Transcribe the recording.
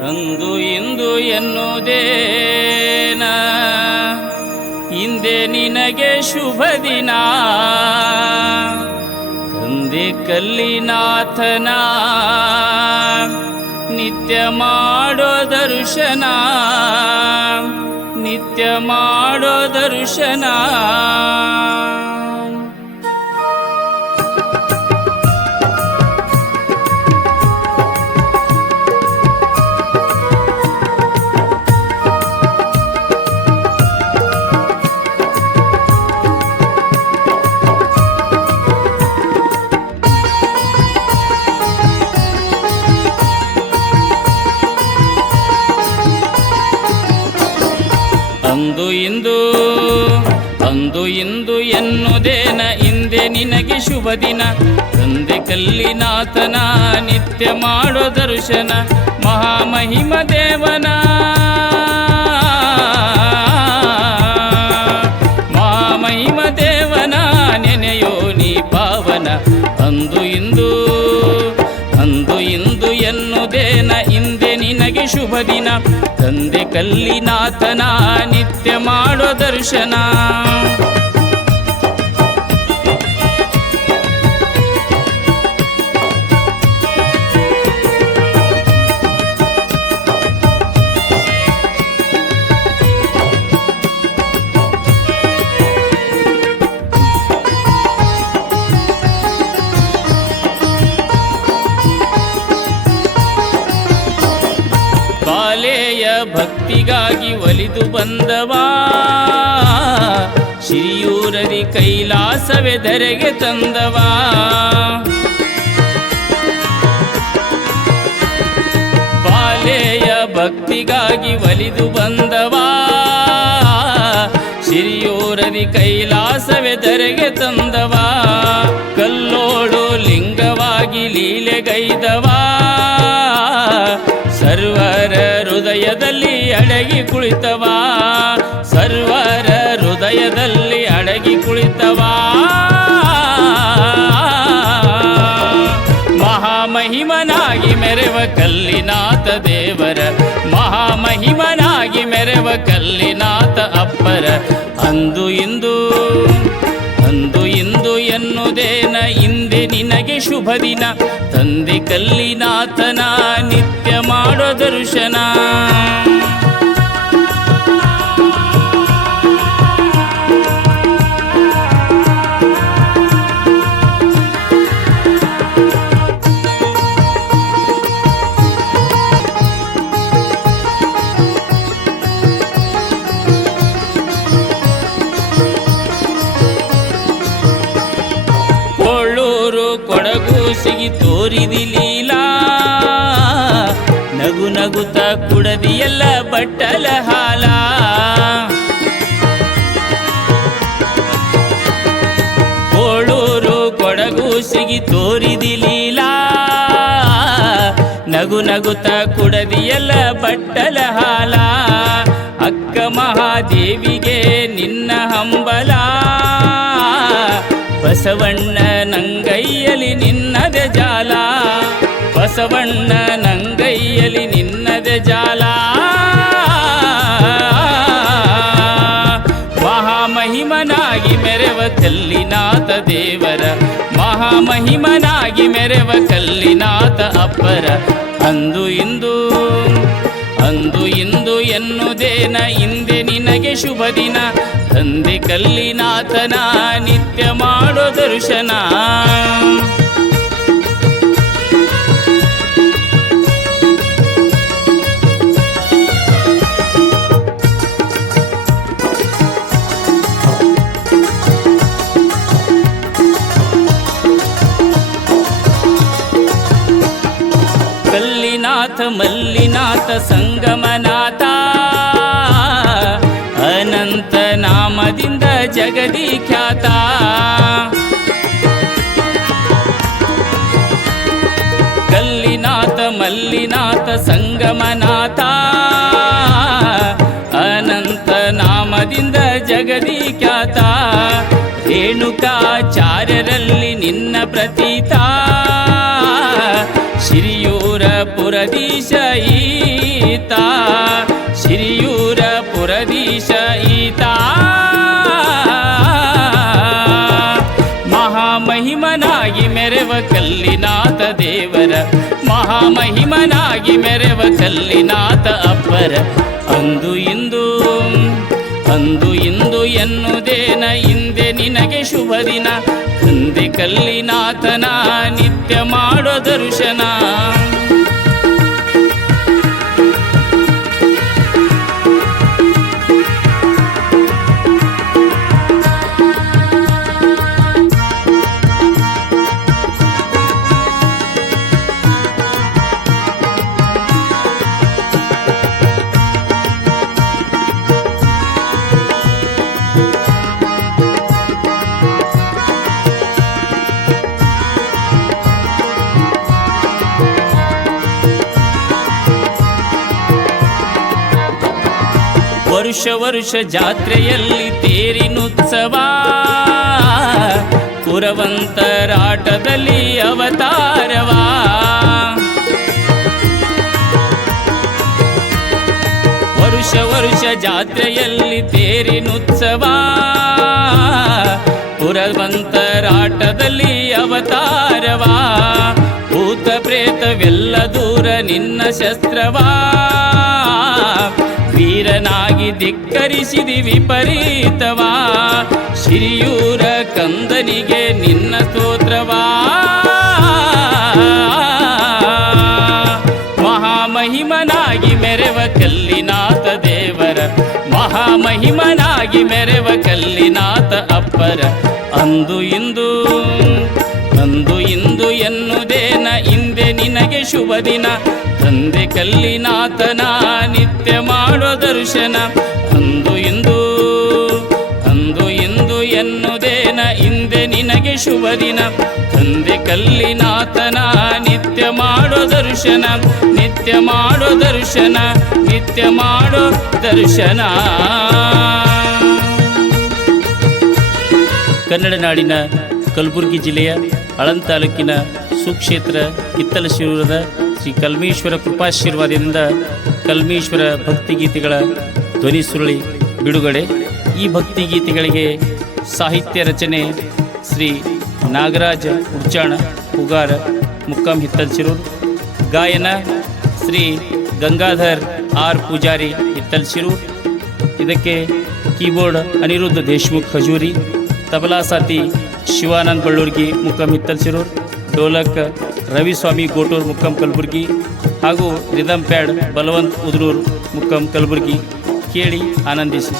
ಅಂದು ಇಂದು ಎನ್ನುವುದೇನ ಹಿಂದೆ ನಿನಗೆ ಶುಭ ದಿನ ತಂದೆ ಕಲ್ಲಿನಾಥನ ನಿತ್ಯ ಮಾಡೋ ದರ್ಶನ ನಿತ್ಯ ಮಾಡೋ ದರ್ಶನ ಅಂದು ಇಂದು ಎನ್ನುವುದೇನ ಹಿಂದೆ ನಿನಗೆ ಶುಭ ದಿನ ತಂದೆ ಕಲ್ಲಿನಾಥನ ನಿತ್ಯ ಮಾಡೋ ದರ್ಶನ ಮಹಾಮಹಿಮ ದೇವನ ಮಹಾಮಹಿಮ ದೇವನ ನೆನೆಯೋ ನೀ ಪಾವನ ಅಂದು ಇಂದು ಎನ್ನುವುದೇನ ಹಿಂದೆ ನಿನಗೆ ಶುಭ ದಿನ ತಂದೆ ಕಲ್ಲಿನಾಥನ ನಿತ್ಯ ಮಾಡೋ ದರ್ಶನ ಭಕ್ತಿಗಾಗಿ ಒಲಿದು ಬಂದವಾ ಶ್ರೀಯೂರದಿ ಕೈಲಾಸವೇ ಧರೆಗೆ ತಂದವಾ ಬಾಲೆಯ ಭಕ್ತಿಗಾಗಿ ಒಲಿದು ಬಂದವಾ ಶ್ರೀಯೂರದಿ ಕೈಲಾಸವೇ ಧರೆಗೆ ತಂದವಾ ಕಲ್ಲೋಳು ಲಿಂಗವಾಗಿ ಲೀಲೆಗೈದವಾ ಸರ್ವರ ಹೃದಯದಲ್ಲಿ ಅಡಗಿ ಕುಳಿತವಾ ಸರ್ವರ ಹೃದಯದಲ್ಲಿ ಅಡಗಿ ಕುಳಿತವಾ ಮಹಾಮಹಿಮನಾಗಿ ಮೆರೆವ ಕಲ್ಲಿನಾಥ ದೇವರ ಮಹಾಮಹಿಮನಾಗಿ ಮೆರೆವ ಕಲ್ಲಿನಾಥ ಅಪ್ಪರ ಅಂದು ಇಂದು ಎನ್ನುವುದೇನ ಹಿಂದೆ ನಿನಗೆ ಶುಭ ದಿನ ತಂದೆ ಕಲ್ಲಿನಾಥನ ನಿತ್ಯ ಮಾಡೋ ದರ್ಶನ ಕೊಡಗೂಸಿಗಿ ತೋರಿದಿ ಲೀಲಾ ನಗು ನಗುತ್ತ ಕುಡದಿಯಲ್ಲ ಬಟ್ಟಲ ಹಾಲ ಕೋಳೂರು ಕೊಡಗೂಸಿಗಿ ತೋರಿದಿ ಲೀಲಾ ನಗು ನಗುತ್ತ ಕುಡದಿಯಲ್ಲ ಬಟ್ಟಲ ಹಾಲ ಅಕ್ಕ ಮಹಾದೇವಿಗೆ ನಿನ್ನ ಹಂಬಲ ಬಸವಣ್ಣ ನಂಗೈಯಲಿ ನಿನ್ನದೆ ಜಾಲ ಬಸವಣ್ಣ ನಂಗೈಯಲಿ ನಿನ್ನದೆ ಜಾಲ ಮಹಾಮಹಿಮನಾಗಿ ಮೆರೆವ ಕಲ್ಲಿನಾಥ ದೇವರ ಮಹಾಮಹಿಮನಾಗಿ ಮೆರೆವ ಕಲ್ಲಿನಾಥ ಅಪ್ಪರ ಅಂದು ಇಂದು ಎನ್ನುವುದೇನ ಹಿಂದೆ ನಿನಗೆ ಶುಭ ದಿನ ತಂದೆ ಕಲ್ಲಿನಾಥನ ನಿತ್ಯ ಮಾಡೋ ದರ್ಶನ ಕಲ್ಲಿನಾಥ ಮಲ್ಲಿನಾಥ ಸಂಗಮನಾಥ ಅನಂತ ನಾಮದಿಂದ ಜಗದಿ ಖ್ಯಾತ ಕಲ್ಲಿನಾಥ ಮಲ್ಲಿನಾಥ ಸಂಗಮನಾಥ ಅನಂತ ನಾಮದಿಂದ ಜಗದಿ ಖ್ಯಾತ ರೇಣುಕಾಚಾರ್ಯರಲ್ಲಿ ನಿನ್ನ ಪ್ರತೀತ ಶ್ರೀಯೂರ ಶಿರಿಯೂರ ಪುರದೀಶ ಈತ ಶಿರಿಯೂರ ಪುರದೀಶ ಈತ ಮಹಾಮಹಿಮನಾಗಿ ಮೆರೆವ ಕಲ್ಲಿನಾಥ ದೇವರ ಮಹಾಮಹಿಮನಾಗಿ ಮೆರೆವ ಕಲ್ಲಿನಾಥ ಅಪ್ಪರ ಅಂದು ಇಂದು ಎನ್ನುವುದೇನ ಹಿಂದೆ ನಿನಗೆ ಶುಭ ದಿನ ತಂದೆ ಕಲ್ಲಿನಾಥನ ನಿತ್ಯ ಮಾಡೋ ದರ್ಶನ ವರ್ಷ ಜಾತ್ರೆಯಲ್ಲಿ ತೇರಿನುತ್ಸವ ಪುರವಂತರಾಟದಲ್ಲಿ ಅವತಾರವ ವರ್ಷ ಜಾತ್ರೆಯಲ್ಲಿ ತೇರಿನುತ್ಸವ ಪುರವಂತರಾಟದಲ್ಲಿ ಅವತಾರವ ಭೂತ ಪ್ರೇತವೆಲ್ಲ ದೂರ ನಿನ್ನ ಶಸ್ತ್ರವಾ ವೀರನಾಗಿ ಧಿಕ್ಕರಿಸಿದಿ ವಿಪರೀತವಾ ಶಿರಿಯೂರ ಕಂದನಿಗೆ ನಿನ್ನ ಸ್ತೋತ್ರವಾ ಮಹಾಮಹಿಮನಾಗಿ ಮೆರೆವ ಕಲ್ಲಿನಾಥ ದೇವರ ಮಹಾಮಹಿಮನಾಗಿ ಮೆರೆವ ಕಲ್ಲಿನಾಥ ಅಪ್ಪರ ಅಂದು ಇಂದು ಎನ್ನುವುದೇನ ಹಿಂದೆ ನಿನಗೆ ಶುಭ ದಿನ ತಂದೆ ಕಲ್ಲಿನಾಥನ ನಿತ್ಯ ಮಾಡೋ ದರ್ಶನ ಅಂದು ಇಂದು ಎನ್ನುವುದೇನ ಹಿಂದೆ ನಿನಗೆ ಶುಭ ದಿನ ತಂದೆ ಕಲ್ಲಿನಾಥನ ನಿತ್ಯ ಮಾಡೋ ದರ್ಶನ ನಿತ್ಯ ಮಾಡೋ ದರ್ಶನ ನಿತ್ಯ ಮಾಡೋ ದರ್ಶನ. ಕನ್ನಡ ನಾಡಿನ ಕಲಬುರಗಿ ಜಿಲ್ಲೆಯ ಆಳಂದ ತಾಲೂಕಿನ ಸುಕ್ಷೇತ್ರ ಕಿತ್ತಲಶಿರೂರದ ಶ್ರೀ ಕಲ್ಮೇಶ್ವರ ಕೃಪಾಶೀರ್ವಾದದಿಂದ ಕಲ್ಮೇಶ್ವರ ಭಕ್ತಿಗೀತೆಗಳ ಧ್ವನಿ ಸುರುಳಿ ಬಿಡುಗಡೆ. ಈ ಭಕ್ತಿಗೀತೆಗಳಿಗೆ ಸಾಹಿತ್ಯ ರಚನೆ ಶ್ರೀ ನಾಗರಾಜ ಉಡ್ಚಾಣ ಪುಗಾರ ಮುಕ್ಕಾಂ ಹಿತ್ತಲ್ಶಿರೂರು. ಗಾಯನ ಶ್ರೀ ಗಂಗಾಧರ್ ಆರ್ ಪೂಜಾರಿ ಹಿತ್ತಲ್ಶಿರೂರು. ಇದಕ್ಕೆ ಕೀಬೋರ್ಡ್ ಅನಿರುದ್ಧ ದೇಶಮುಖ್ ಖಜೂರಿ, ತಬಲಾ ಸಾತಿ ಶಿವಾನಂದ್ ಬಳ್ಳೂರ್ಗಿ ಮುಕ್ಕಾಂ ಹಿತ್ತಲ್ಶಿರೂರು, ಡೋಲಕ್ ರವಿಸ್ವಾಮಿ ಗೋಟೂರ್ ಮುಕ್ಕಾಂ ಕಲಬುರ್ಗಿ ಹಾಗೂ ರಿದಮ್ ಪ್ಯಾಡ್ ಬಲವಂತ್ ಉದ್ರೂರ್ ಮುಕ್ಕಾಂ ಕಲಬುರ್ಗಿ. ಕೇಳಿ ಆನಂದಿಸಿ.